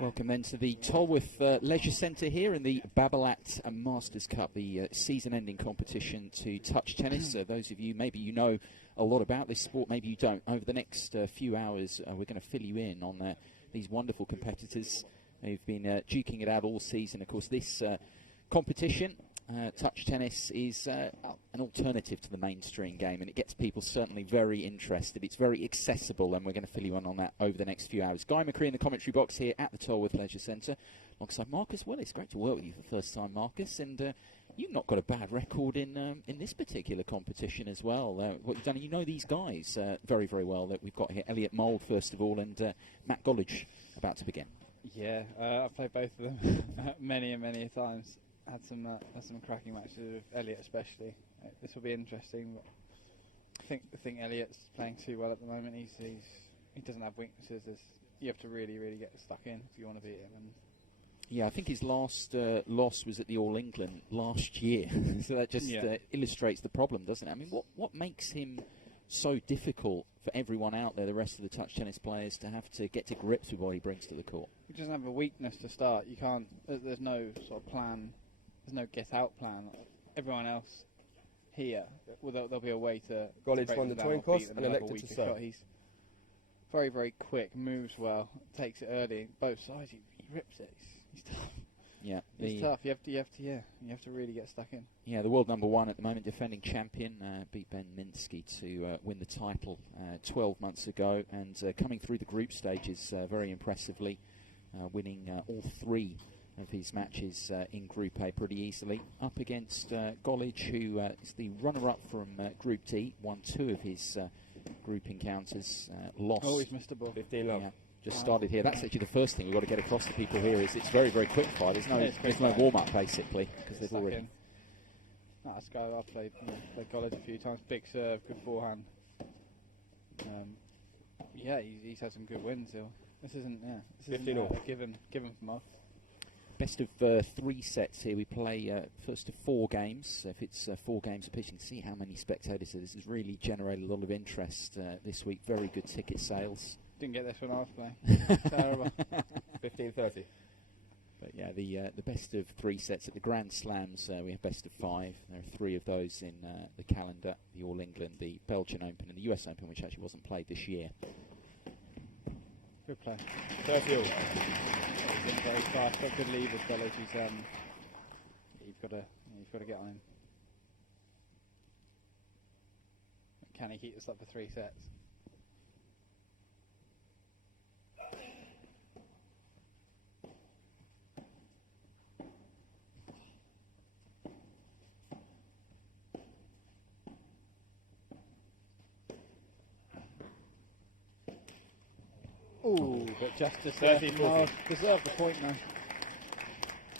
Welcome then to the Tolworth Leisure Centre here in the Babolat Masters Cup, the season-ending competition to touch tennis. Those of you, maybe you know a lot about this sport, maybe you don't. Over the next few hours, we're going to fill you in on these wonderful competitors who've been duking it out all season. Of course, this competition, touch tennis, is an alternative to the mainstream game, and it gets people certainly very interested. It's very accessible, and we're going to fill you in on that over the next few hours. Guy McCree in the commentary box here at the Tolworth Leisure Centre, alongside Marcus Willis. Great to work with you for the first time, Marcus, and you've not got a bad record in this particular competition as well. What you've done, you know these guys very, very well that we've got here. Elliott Mould, first of all, and Matt Golledge about to begin. Yeah, I've played both of them many and many times. Had some cracking matches with Elliott, especially. This will be interesting. But I think Elliott's playing too well at the moment. He doesn't have weaknesses. You have to really get stuck in if you want to beat him. And yeah, I think his last loss was at the All England last year. So that just illustrates the problem, doesn't it? I mean, what makes him so difficult for everyone out there, the rest of the touch tennis players, to have to get to grips with what he brings to the court? He doesn't have a weakness to start. You can't. There's no sort of plan. There's no get-out plan. Everyone else here, there'll be a way to... Golledge won the coin toss and elected to serve. He's very, very quick, moves well, takes it early. Both sides, he rips it. He's tough. Yeah, he's tough. You have to really get stuck in. Yeah, the world number one at the moment, defending champion, beat Ben Minsky to win the title 12 months ago, and coming through the group stages very impressively, winning all three of his matches in Group A pretty easily, up against Golledge, who is the runner-up from Group D, won two of his group encounters, lost. Oh, he's missed a ball. 15 love. Yeah, just started here. That's actually the first thing we've got to get across to people here, is it's very, very quick fire. There's no warm-up, basically, because they've already... This guy I've played Golledge a few times. Big serve, good forehand. He's had some good wins. This isn't a given from us. Best of 3 sets here. We play first of 4 games. If it's 4 games apiece, you can see how many spectators. So this has really generated a lot of interest this week. Very good ticket sales. Didn't get this when I was playing. Terrible. 15:30. But yeah, the best of 3 sets at the Grand Slams. We have best of 5. There are 3 of those in the calendar: the All England, the Belgian Open, and the US Open, which actually wasn't played this year. Good play. 30 all. He's been very fast. Got good lead with Golledge. You've got to get on him. Can he keep this up for 3 sets? Ooh, but just deserved the point now.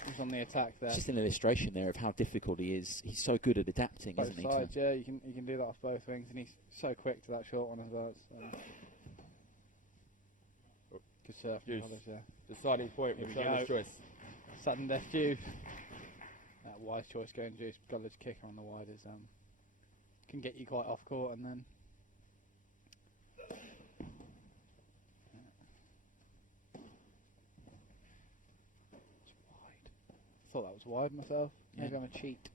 He's on the attack there. It's just an illustration there of how difficult he is. He's so good at adapting, both isn't he? Sides, yeah, you can do that off both wings, and he's so quick to that short one as well. Good serve. Deciding point with Golledge's choice. Sudden death due. That wide choice going due. Golledge kicker on the wide is can get you quite off court, and then. Thought that was wide myself. Maybe I'm a cheat.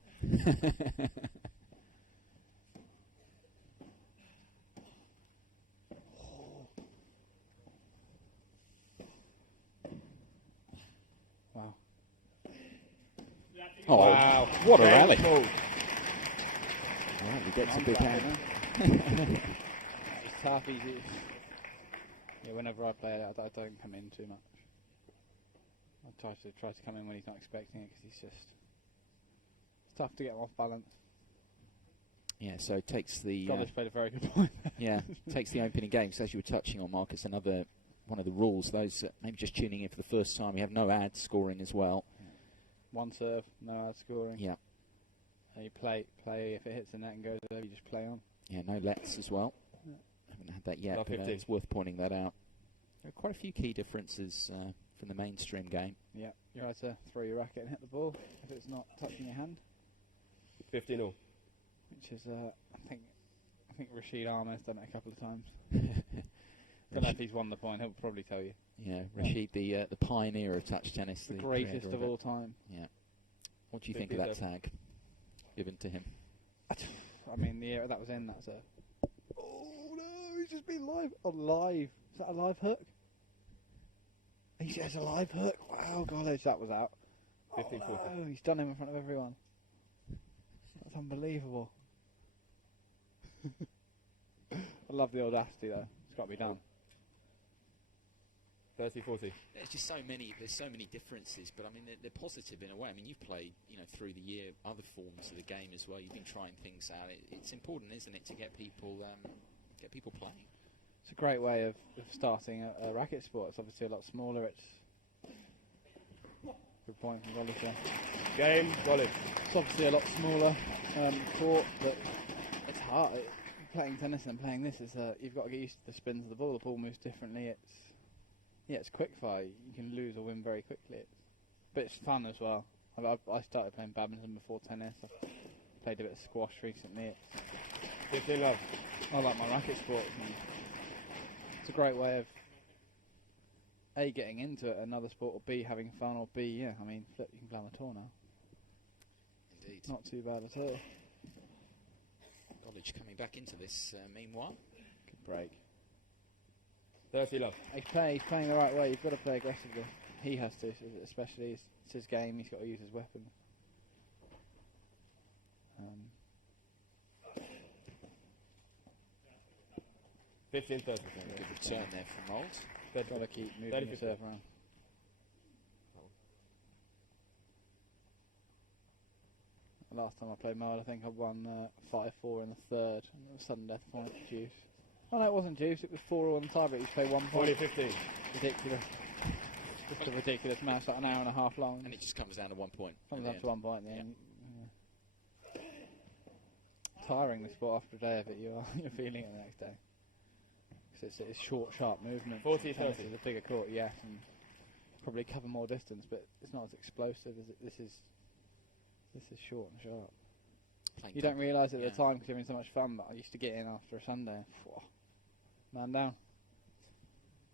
Wow. Oh, wow. What a rally. Well, he gets a big hand. It's tough, easy. Yeah, whenever I play it, I don't come in too much. I try to come in when he's not expecting it, because it's tough to get him off balance. Yeah, so it takes the... Golledge played a very good point. Yeah, takes the opening game. So as you were touching on, Marcus, one of the rules, those maybe just tuning in for the first time, you have no ad scoring as well. Yeah. One serve, no ad scoring. Yeah. You play, if it hits the net and goes over, you just play on. Yeah, no lets as well. Yeah. Haven't had that yet, but it's worth pointing that out. There are quite a few key differences from the mainstream game. Yeah, you have to throw your racket and hit the ball if it's not touching your hand. 15 all. Which is, I think Rashid Ahmed's done it a couple of times. don't know if he's won the point. He'll probably tell you. Yeah, Rashid, the pioneer of touch tennis, The greatest of all time. Yeah. What do you think of that tag given to him? I mean, the era that was in, that's a... Oh, no, he's just been live. On live. Is that a live hook? He says a live hook. Wow, Golledge, that was out. 15-40. Oh, he's done him in front of everyone. That's unbelievable. I love the audacity, though. It's got to be done. 30-40. There's just there's so many differences, but I mean they're positive in a way. I mean, you've played, through the year other forms of the game as well. You've been trying things out. It's important, isn't it, to get people playing. It's a great way of starting a racket sport. It's obviously a lot smaller. It's good point from Golledge there. Game, Golledge. It's obviously a lot smaller court, but it's hard. Playing tennis and playing this is you've got to get used to the spins of the ball. The ball moves differently. It's quick fire. You can lose or win very quickly. But it's fun as well. I started playing badminton before tennis. I've played a bit of squash recently. 15 love. I like my racket sport. It's a great way of A, getting into another sport, or B, having fun, or B, I mean, flip, you can play on the tour now. Indeed. Not too bad at all. Golledge coming back into this meanwhile. Good break. 30 love. He's playing the right way. You've got to play aggressively. He has to, especially. It's his game. He's got to use his weapon. 15-30. Good return there from Mould. Got to keep moving the serve around. Last time I played Mould, I think I won 5-4 in the third. And it was sudden death point, juice. Oh no, it wasn't juice. It was 4-all on the tie, but you play 1 point. 40-15. Ridiculous. Just a ridiculous match, like an hour and a half long. And it just comes down to 1 point. Comes down to 1 point in the end. Yeah. Tiring the sport after a day of it. You're feeling it the next day. Because it's short, sharp movement. 40-30. It's a bigger court, yes, and probably cover more distance, but it's not as explosive as it. This is short and sharp. You don't realise it at the time because you're having so much fun, but I used to get in after a Sunday. Man down.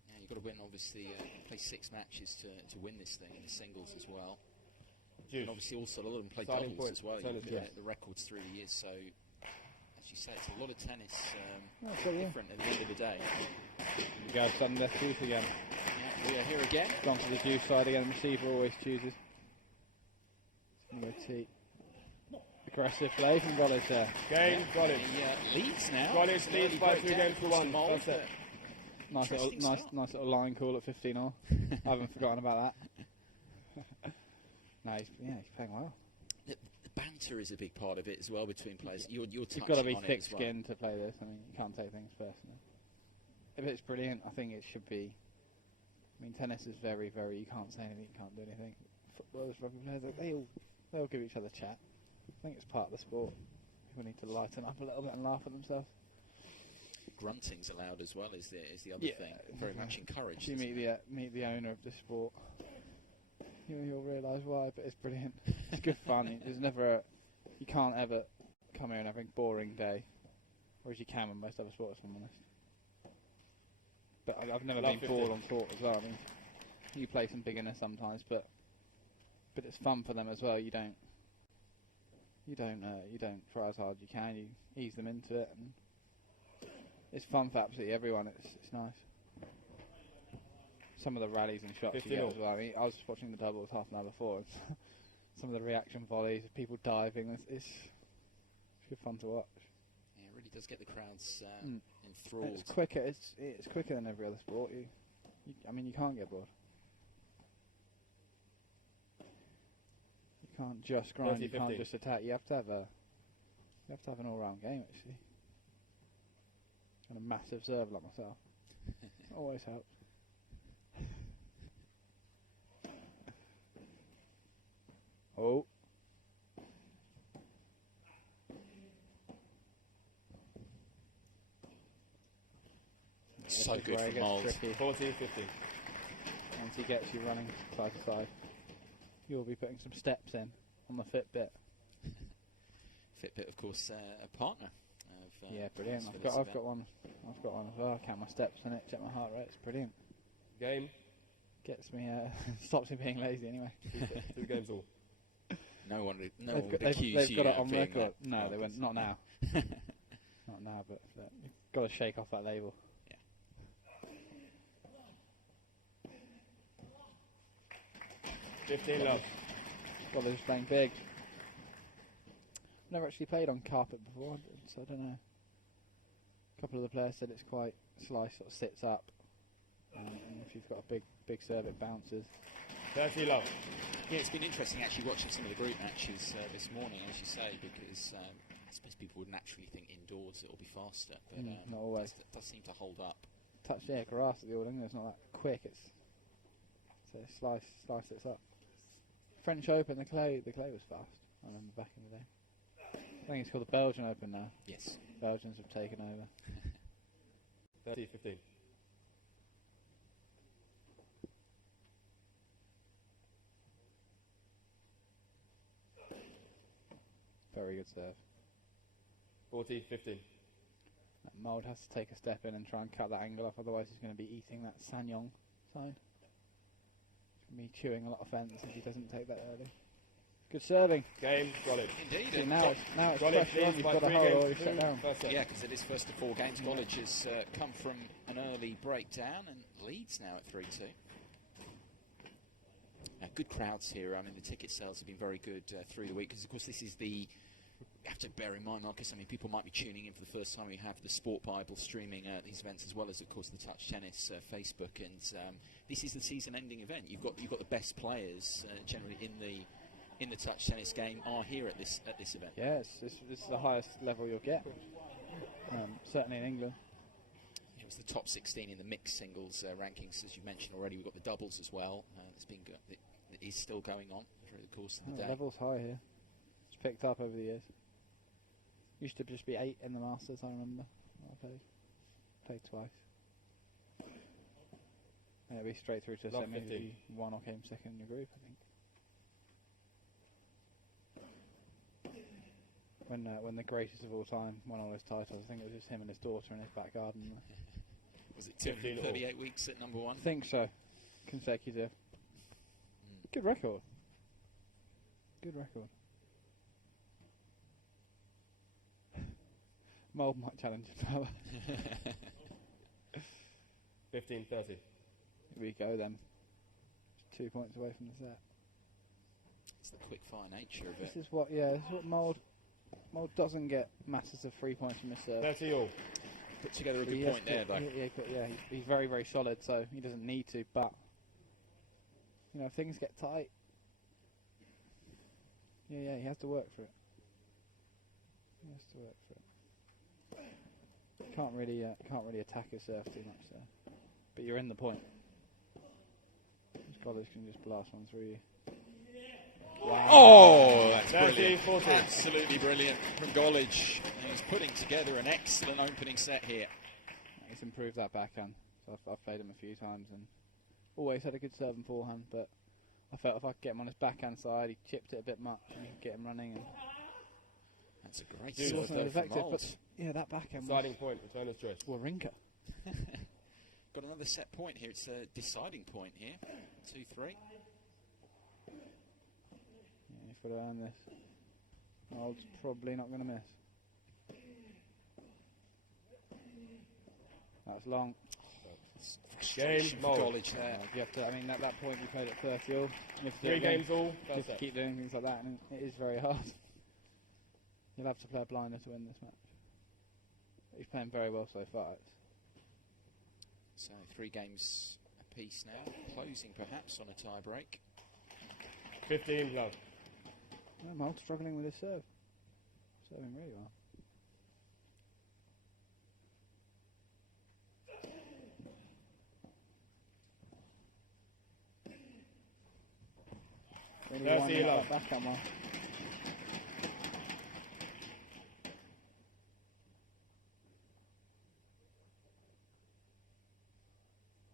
Yeah, you've got to win, obviously, play 6 matches to win this thing in the singles as well. Juice. And obviously also a lot of them play Starting doubles point. as well. Tennis, You look yes. at the records through the years, so as you say, it's a lot of tennis So, different at the end of the day. You guys done left juice again. Yeah, we are here again. Gone to the juice side again. The receiver always chooses. T. Aggressive play from Golledge there. Game, Golledge. He leads now. Golledge leads by 2 games to 1. Mould, That's it. Nice little line call at 15-all. I haven't forgotten about that. No, he's playing well. The banter is a big part of it as well between players. You've You've got to be thick-skinned to play this. I mean, you can't take things personally. If it's brilliant, I think it should be. I mean, tennis is very, very. You can't say anything, you can't do anything. Footballers, rugby players, they'll give each other chat. I think it's part of the sport. People need to lighten up a little bit and laugh at themselves. Grunting's allowed as well is the other thing. Very much encouraged. If you meet the owner of the sport, you'll realise why. But it's brilliant. It's good fun. There's never you can't ever come here and have a boring day, whereas you can with most other sports, if I'm honest. But I've never been bored on court as well. I mean, you play some beginners sometimes, but it's fun for them as well. You don't try as hard as you can. You ease them into it, and it's fun for absolutely everyone. It's nice. Some of the rallies and shots you get as well. I mean, I was watching the doubles half an hour before. And some of the reaction volleys, people diving. It's good fun to watch. Yeah, it really does get the crowds enthralled. It's quicker. It's quicker than every other sport. I mean, you can't get bored. You can't just grind. 30, you can't 50. just attack. You have to have an all-round game actually. And a massive serve like myself always helps. Oh. So This is good where it for gets Mould. tricky. 40-50. Once he gets you running side to side, you'll be putting some steps in on the Fitbit. Fitbit, of course, a partner Yeah, brilliant. for I've this got event. one. I've got one as well. Count my steps in it. Check my heart rate. It's brilliant. Game. Gets me. Stops me being lazy anyway. Two games all. No one would They've accuse you got it of on being record. that. No, they went. Not now. Not now. But you've got to shake off that label. 15 love. Golledge playing big. Never actually played on carpet before, so I don't know. A couple of the players said it's quite slice, sort of sits up, and if you've got a big serve, it bounces. 30 love. Yeah, it's been interesting actually watching some of the group matches this morning, as you say, because I suppose people would naturally think indoors it'll be faster, but Not always. it does seem to hold up. Touch grass at the All England. It's not that quick. It's so slice sits up. French Open, the clay was fast. I remember back in the day. I think it's called the Belgian Open now. Yes. Belgians have taken over. 30, 15. Very good serve. 40, 15. Mould has to take a step in and try and cut that angle off, otherwise he's going to be eating that Sanyong sign. He's going to be chewing a lot of fence if he doesn't take that early. Good serving. Game, Golledge. Indeed. See, and now it's Golledge pressure on, leads you've by got to 3 hold or games you to shut down. first set. yeah, because it is first to 4 games. Golledge has come from an early breakdown and leads now at 3-2. Now, good crowds here. I mean, the ticket sales have been very good through the week because, of course, this is the... You have to bear in mind, Marcus, I mean, people might be tuning in for the first time. We have the Sport Bible streaming these events as well as, of course, the Touch Tennis Facebook. And this is the season-ending event. You've got the best players generally in the touch tennis game are here at this event. Yes, this is the highest level you'll get. Certainly in England. It was the top 16 in the mixed singles rankings, as you mentioned already. We've got the doubles as well. It is still going on through the course of the The day. level's high here. It's picked up over the years. Used to just be 8 in the Masters, I remember. I played twice. And it'll be straight through to Love semi. 15. You won or came second in your group, I think. When the greatest of all time won all his titles, I think it was just him and his daughter in his back garden. Was it 238 weeks at number 1? I think so. Consecutive. Good record. Good record. Mould might challenge him further. 15, 30. Here we go then. 2 points away from the set. It's the quick-fire nature of it. This is what Mould doesn't get masses of 3 points from his serve. 30 all. Put together a He good has point to- there, though. he's very, very solid, so he doesn't need to, but if things get tight, he has to work for it. Can't really attack his serve too much there. But you're in the point. Golledge can just blast one through you. Wow. Oh, that's 30, brilliant. 40. Absolutely brilliant from Golledge. He's putting together an excellent opening set here. He's improved that backhand. So I've played him a few times and always had a good serve and forehand, but I felt if I could get him on his backhand side, he chipped it a bit much and you could get him running. And That's a great Dude, serve wasn't there from effective, Mould. but that backhand Deciding point, returner's choice. Wawrinka. Got another set point here. It's a deciding point here. 2-3. You've got to earn this. Mould's probably not going to miss. That's long. Frustration for Mould. Golledge there. You have to, at that point you played at 30 all. You have to do it 3 again. games all. You First have to set. keep doing things like that, and it is very hard. You'll have to play a blinder to win this match. But he's playing very well so far. So 3 games apiece now. Closing perhaps on a tie break. 15 love. Mould's struggling with his serve. Serving really well. Really That's winding the up love. that backhand well.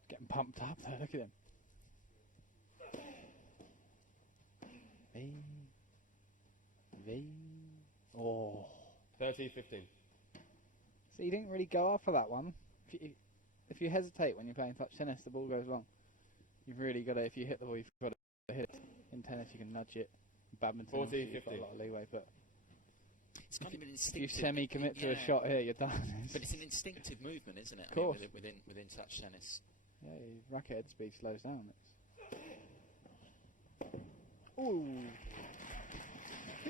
Getting pumped up there, look at him. V. Oh. 30, 15. So you didn't really go after that one. If you hesitate when you're playing touch tennis, the ball goes long. You've really got to, if you hit the ball, you've got to hit it. In tennis, you can nudge it. Badminton, 40, you've got a 50. lot of leeway, but It's kind of an if instinctive. you semi-commit to a shot here, you're done. But it's an instinctive movement, isn't it? Of course. Within touch tennis. Yeah, your racket head speed slows down. Ooh.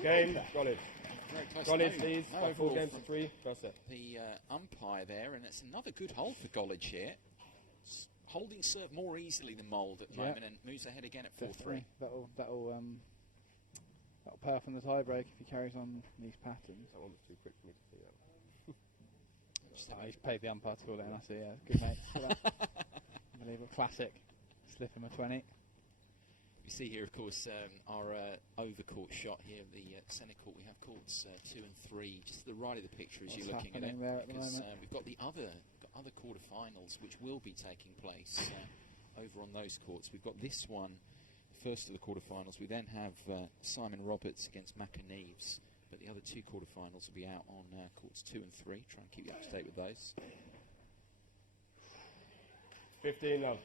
Game, Golledge. Very close. Golledge No- leads no by 4 overall games from to 3. First set. the umpire there, and it's another good hole for Golledge here. Holding serve more easily than Mould at the moment, and moves ahead again at 4-3. That'll pay off on the tiebreak if he carries on these patterns. That one was too quick for me to see that. He's paid the umpire to call it, and I see, yeah, good mate. For that. Unbelievable, classic. Slip him a 20. You see here, of course, our overcourt shot here, the centre court. We have courts 2 and 3, just to the right of the picture as What's you're looking at it. happening there at the Because moment? we've got the other quarterfinals, which will be taking place over on those courts. We've got this one, first of the quarterfinals. We then have Simon Roberts against McAneves. But the other 2 quarterfinals will be out on courts 2 and 3. Try and keep you up to date with those. 15 love.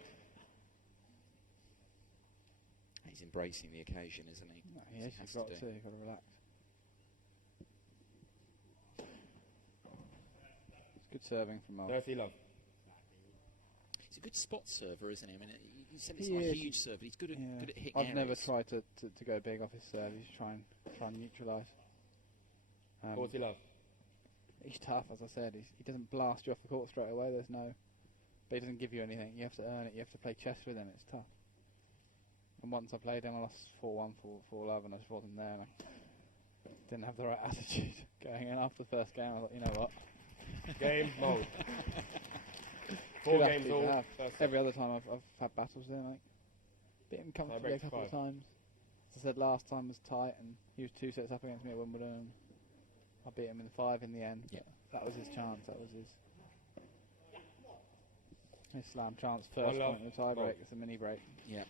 He's embracing the occasion, isn't he? No, As yes, he has you've got do. to. You've got to relax. It's good serving from Mould. 30 love. Oh. He's a good spot server, isn't he? I mean, you said it's He not a is. huge serve, but he's good at hitting I've areas. never tried to go big off his serve. He's try and neutralise. 40 love. He's tough, as I said. He doesn't blast you off the court straight away. There's no, but he doesn't give you anything. You have to earn it. You have to play chess with him. It's tough. And once I played him, I lost 4-1, 4-love, and I just wasn't there. And I didn't have the right attitude going in after the first game. I thought, you know what? Game, Mould. 4 Good games attitude to all. have. First set. Every other time I've had battles there, like beat him comfortably a Tiebreak couple of 5. times. As I said, last time was tight, and he was 2 sets up against me at Wimbledon. I beat him in 5 in the end. Yeah. That was his chance. That was his slam chance. First One love. point in the tie break. Mould. It's a mini break. Yeah,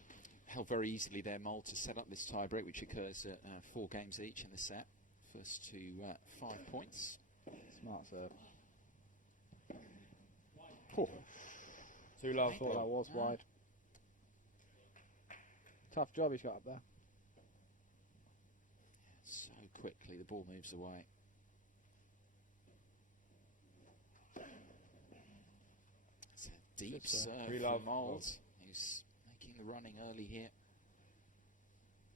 held very easily there, Mould, to set up this tie break, which occurs at 4 games each in the set. First to 5 points. Smart serve. 2 love. I thought that was wide. Tough job he's got up there. So quickly, the ball moves away. It's a deep Good serve. serve 3 from love. Mould, who's making the running early here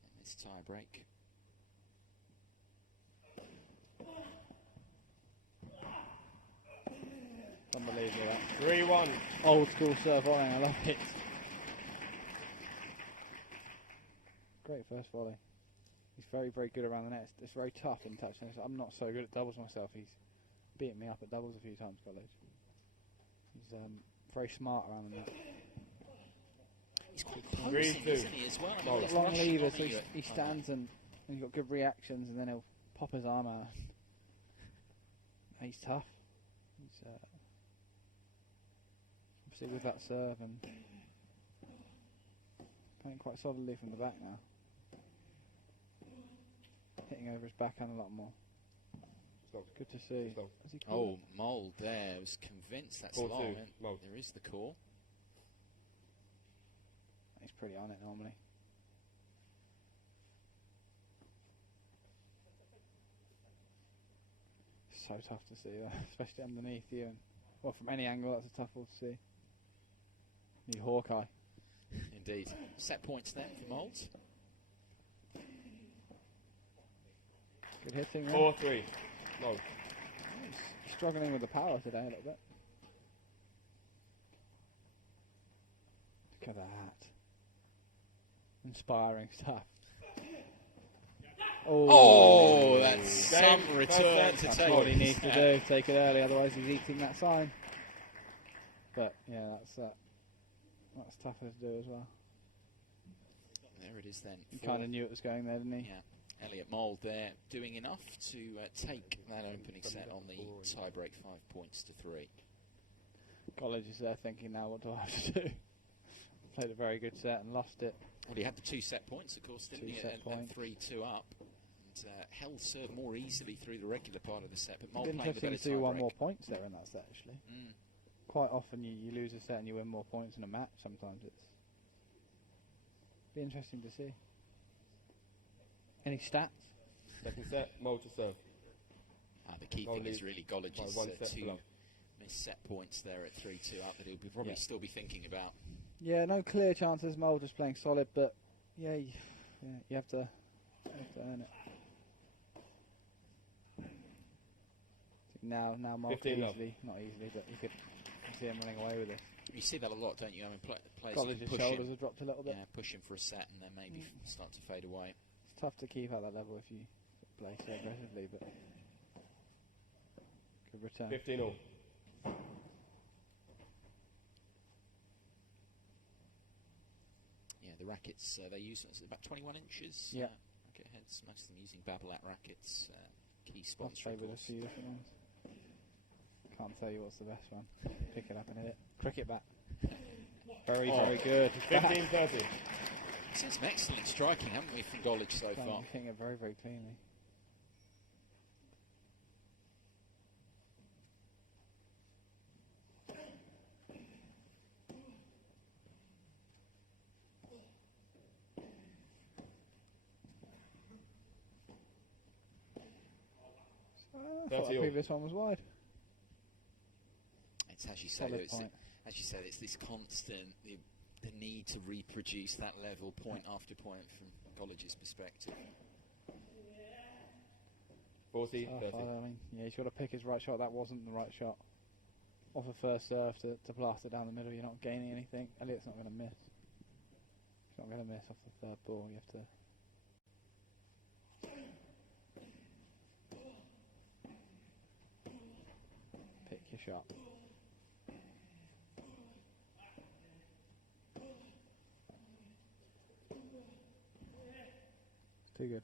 in this tie break. Unbelievable that. 3-1. Old school serve volleying. I love it. Great first volley. He's very, very good around the net. It's very tough in touch tennis. I'm not so good at doubles myself. He's beaten me up at doubles a few times, Golledge. He's very smart around the net. He's quite 3-2. posing, isn't he, as well? I mean, Mould. he's Long rushing levers, on so you at he like stands and he's got good reactions, and then he'll pop his arm out. He's tough. He's obviously with that serve and playing quite solidly from the back now. Hitting over his backhand a lot more. Stop. Good to see. Stop. Has he called? Oh, Mould there. I was convinced that's 4-2. long. And Mould. there is the call. He's pretty on it normally. So tough to see that, especially underneath you. And well, from any angle, that's a tough one to see. Need Hawkeye. Indeed. Set points then for Mould. Good hitting there. 4-3. Mould. He's struggling with the power today a little bit. Look at that. Inspiring stuff. Oh, that's Game, some return to That's take. what he needs to do. Take it early, otherwise he's eating that sign. But yeah, that's tougher to do as well. There it is then. He kind of knew it was going there, didn't he? Yeah. Elliott Mould there doing enough to take that opening set on the tie break, 5 points to 3. Golledge is there thinking, now what do I have to do? Played a very good set and lost it. Well, he had the 2 set points, of course, didn't he? 2 set And points. 3-2 up. held serve more easily through the regular part of the set, but Mould It's playing the interesting better to do one tiebreak. more points there in that set, actually. Quite often you lose a set and you win more points in a match. Sometimes it's be interesting to see. Any stats? Second set, Mould to serve. The key Mould thing is leads really Golledge's by 1 set two below. missed set points there at 3-2 up that he'll probably still be thinking about. Yeah, no clear chances. Mould just playing solid, but yeah, you have to earn it. Now Mould 15 love. easily, not easily, but you could see him running away with it. You see that a lot, don't you? I mean, players Golledge's push shoulders him, have dropped a little bit. yeah, push him for a set and then maybe start to fade away. It's tough to keep at that level if you play so aggressively, but good return. 15 all. Yeah, the rackets they use about 21 inches. Yeah. Racket heads, most of them using Babolat rackets. Key I've sponsor, played of with a course. few different ones. Can't tell you what's the best one. Pick it up and hit it. Cricket bat. Very, very good. 15-30. Seen some excellent striking, haven't we, from Golledge so far? Hitting it very, very cleanly. I thought the previous one was wide. It's as you say, Solid though, point. as you said, it's this constant the need to reproduce that level point after point from Golledge's perspective. 40, Oh, 30. I mean, yeah, he's got to pick his right shot. That wasn't the right shot. Off a first serve to blast it down the middle, you're not gaining anything. Elliott's not going to miss. He's not going to miss off the third ball. You have to. Pick your shot. It's too good.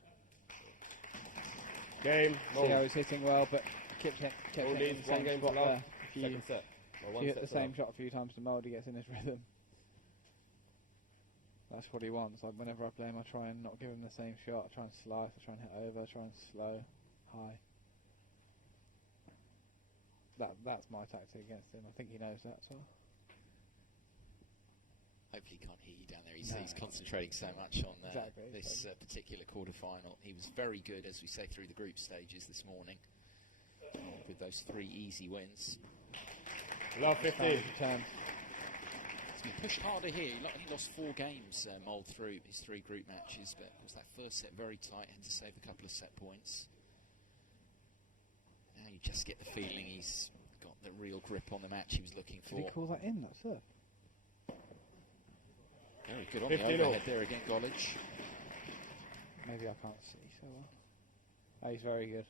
Game, See how Mould. he's hitting well, but kept Mould hitting leads the 1 same game to spot love. there. If you, Second set. Or if 1 you hit set the to love. same shot a few times to Mould, he gets in his rhythm. That's what he wants. Like whenever I play him, I try and not give him the same shot. I try and slice, I try and hit over, I try and slow, high. That's my tactic against him. I think he knows that as well. Hopefully he can't hear you down there. He's concentrating so much on this particular quarter-final. He was very good, as we say, through the group stages this morning. With those 3 easy wins. Love 15. Returns. He's been pushed harder here. He lost 4 games, Mould, through his 3 group matches, but it was that first set very tight, had to save a couple of set points. Now you just get the feeling he's got the real grip on the match he was looking for. Did he call that in, that serve? Very good on the 15 overhead there again, Golledge. Maybe I can't see so well. Oh, he's very good.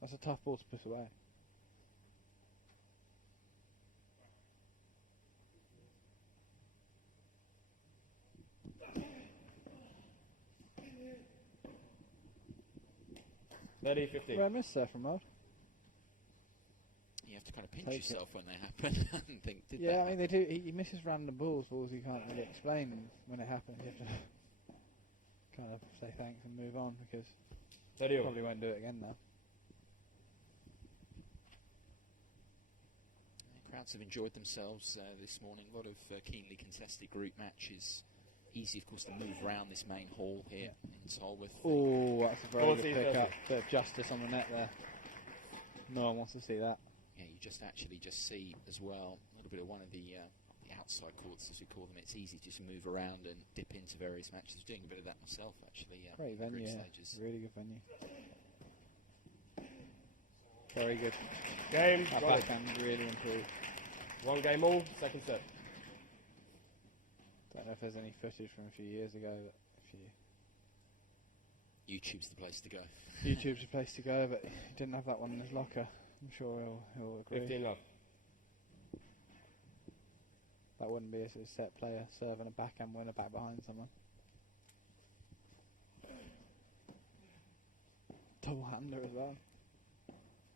That's a tough ball to push away. Thirty, 15. Rare miss there from Mould. You have to kind of pinch Take yourself when they happen and think, did Yeah, that I mean they do. He misses random balls you can't really explain. And when it happens, you have to kind of say thanks and move on because 30 all. probably won't do it again now. Crowds have enjoyed themselves this morning. A lot of keenly contested group matches. Easy, of course, to move around this main hall here in Tolworth. Oh, that's a very good 40, pick-up. 30. Bit of justice on the net there. No one wants to see that. Yeah, you just see as well a little bit of one of the outside courts, as we call them. It's easy to just move around and dip into various matches. Doing a bit of that myself, actually. Great group venue, yeah. stages. Really good venue. Very good. Game, That Golledge. backhand really improved. 1 game all, second set. Don't know if there's any footage from a few years ago, but YouTube's the place to go. YouTube's the place to go, but he didn't have that one in his locker. I'm sure he'll agree. 15 love. That wouldn't be a sort of set player serving a backhand winner back behind someone. Double hander as well.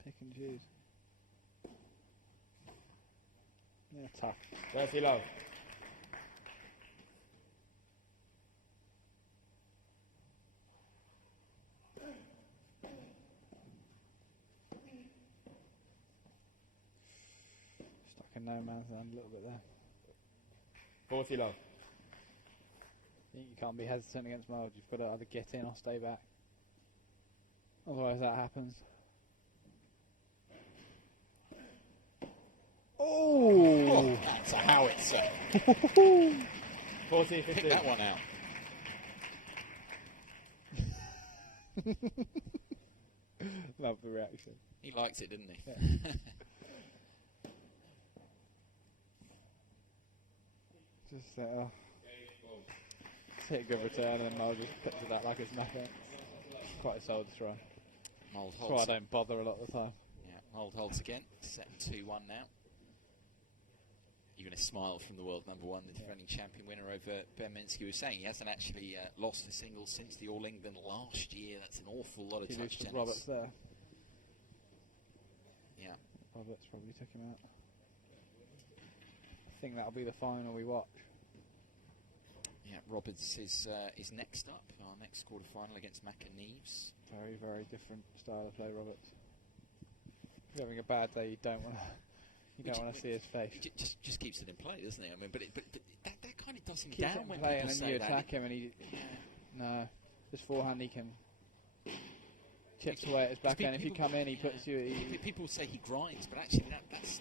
Pick and choose. Yeah, tough. 30 love. in no man's land a little bit there. 40 love. You can't be hesitant against Mould. You've got to either get in or stay back. Otherwise that happens. Oh, that's a howitzer. 40, Pick 50. that one out. Love the reaction. He likes it, didn't he? Yeah. Just hit a good return and then Mould just puts it out like it's nothing. It's quite a soul destroyer. Mould That's why I holds. don't bother a lot of the time. Yeah, Mould holds again. Set 2-1 now. Even a smile from the world number one, the defending champion winner over Ben Minsky was saying he hasn't actually lost a single since the All England last year. That's an awful lot of He touch loses tennis. Roberts there. Yeah. Roberts probably took him out. I think that'll be the final we watch. Yeah, Roberts is next up. Our next quarter-final against McAneves. Very, very different style of play, Roberts. If you're having a bad day, you don't want to. You don't want to see his face. He just keeps it in play, doesn't he? I mean, but that kind of does him Keeps down it in when play people and then say you that. attack him and he... Yeah. No. His forehand he can... Chips away at his backhand. If you come in, he puts you... People say he grinds, but actually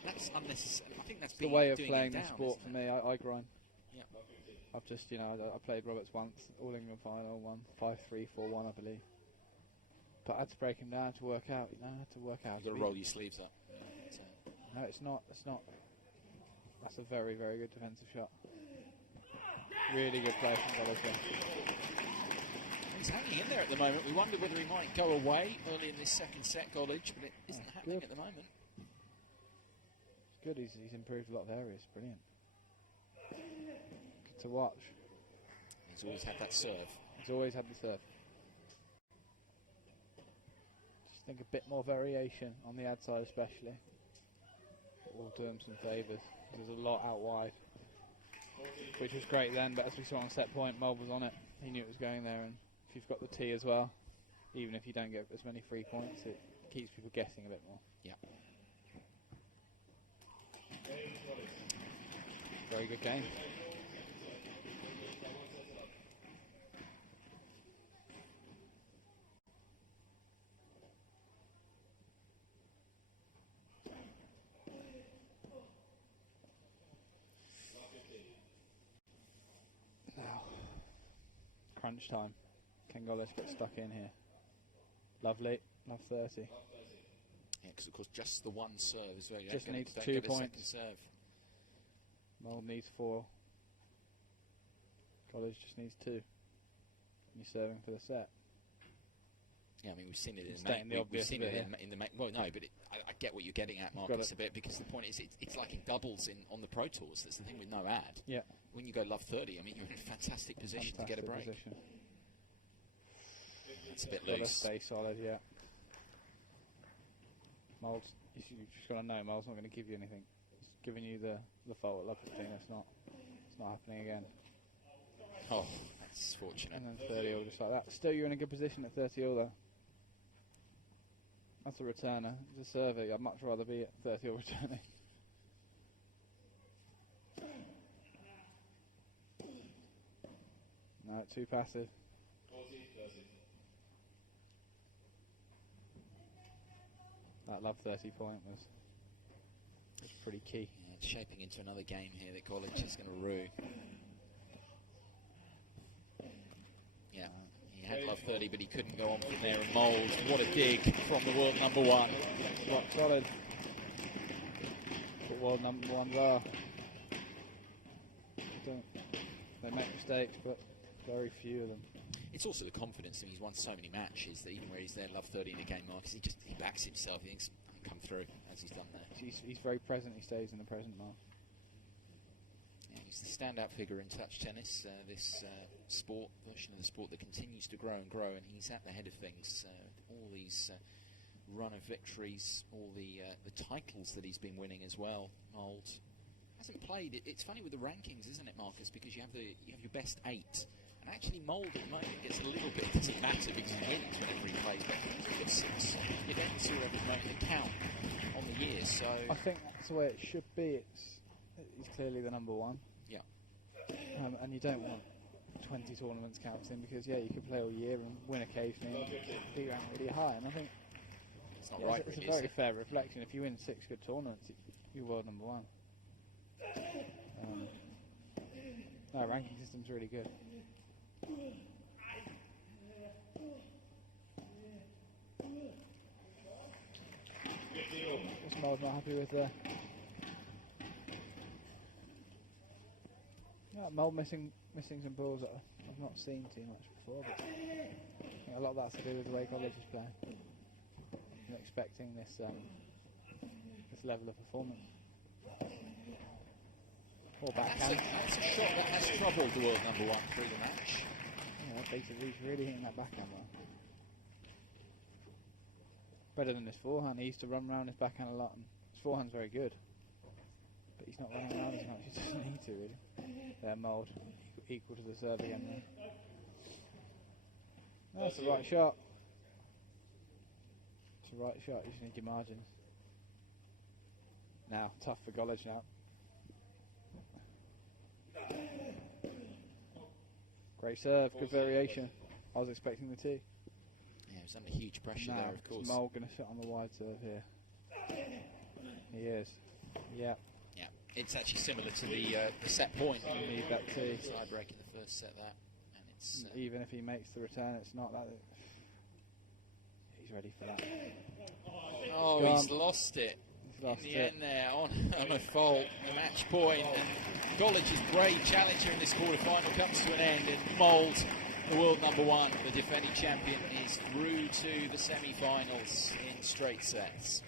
that's unnecessary. I think that's It's the way of doing playing him the down, sport for isn't it? me. I grind. Yeah. I've just, I played Roberts once, All England final, won 5-3, 4-1, I believe. But I had to break him down to work out. I had to work out. You've got to roll your sleeves up. No, it's not. It's not. That's a very, very good defensive shot. Really good play from Golledge. He's hanging in there at the moment. We wonder whether he might go away early in this second set, Golledge, but it isn't happening good. at the moment. It's good. He's improved a lot of areas. Brilliant. Good to watch. He's always had that serve. He's always had the serve. Just think a bit more variation on the ad side, especially. Will do him some favours. There's a lot out wide, which was great then, but as we saw on set point, Mould was on it. He knew it was going there, and if you've got the tee as well, even if you don't get as many free points, it keeps people guessing a bit more. Yeah. Very good game. Now, crunch time. Can Golledge get stuck in here? Lovely. Love 30. Yeah, because of course just the one serve as well. You Just don't needs get 2 a second points. serve. Mould needs 4. Golledge just needs 2. And you're serving for the set. Yeah, I mean we've seen it in the Stating the we've obvious seen a it bit, in the well, no, but I get what you're getting at, Marcus, a bit, because the point is it's like in doubles on the Pro Tours. That's the thing with no ad. Yeah. When you go love 30, I mean you're in a fantastic position to get a break. Position. It's a bit Gotta loose. stay solid, yeah. Mould's, you've just got to know Mould's not going to give you anything. He's giving you the fault at love 15. It's not happening again. Oh, that's fortunate. And then 30 all just like that. Still, you're in a good position at 30 all though. That's a returner. It's a server. I'd much rather be at 30 all returning. No, too passive. That love 30 point was pretty key. Yeah, it's shaping into another game here that Golledge is going to rue. Yeah, he had love 30, but he couldn't go on from there. And Mould, what a dig from the world number one. Rock solid. What world number ones are. They make mistakes, but very few of them. It's also the confidence. I mean, he's won so many matches that even where he's there, love 30 in a game, Marcus, he backs himself. He thinks, I'll come through, as he's done there. He's very present. He stays in the present, Mark. Yeah, he's the standout figure in touch tennis, this version of the sport that continues to grow and grow, and he's at the head of things. All these run of victories, all the titles that he's been winning as well. Mould hasn't played. It's funny with the rankings, isn't it, Marcus? Because you have your best 8. And actually Mould at the moment gets a little bit, it doesn't matter because he wins whenever he plays, but he's got 6 events here at the moment that count on the year, so... I think the way it should be. He's clearly the number one. Yeah. And you don't want 20 tournaments counting because, yeah, you could play all year and win occasionally and be ranked really high. And I think it's not right, it's really, a very fair reflection. If you win 6 good tournaments, you're world number one. No, ranking system's really good. Just Mould not happy with the Mould missing some balls that I've not seen too much before, but I think a lot of that's to do with the way Golledge is playing. I'm not expecting this level of performance. Or backhand. That's a shot that has troubled the world number one through the match. Yeah, basically he's really hitting that backhand well. Better than his forehand. He used to run around his backhand a lot, and his forehand's very good. But he's not running around as much. He doesn't need to, really. There, Mould. Equal to the serve again there. No, that's the right shot. It's the right shot. You just need your margins. Now, tough for Golledge now. Great serve, good variation. I was expecting the tee. Yeah, he was under huge pressure there, of course. Is Mould going to sit on the wide serve here? He is. Yeah. Yeah, it's actually similar to the set point. You need that tee. Side break in the first set, that. And it's even if he makes the return, it's not that. He's ready for that. Oh, he's lost it. In the end there, on a fault, the match point, and Golledge's brave challenger in this quarter-final comes to an end, and Mould, the world number one, the defending champion, is through to the semi-finals in straight sets.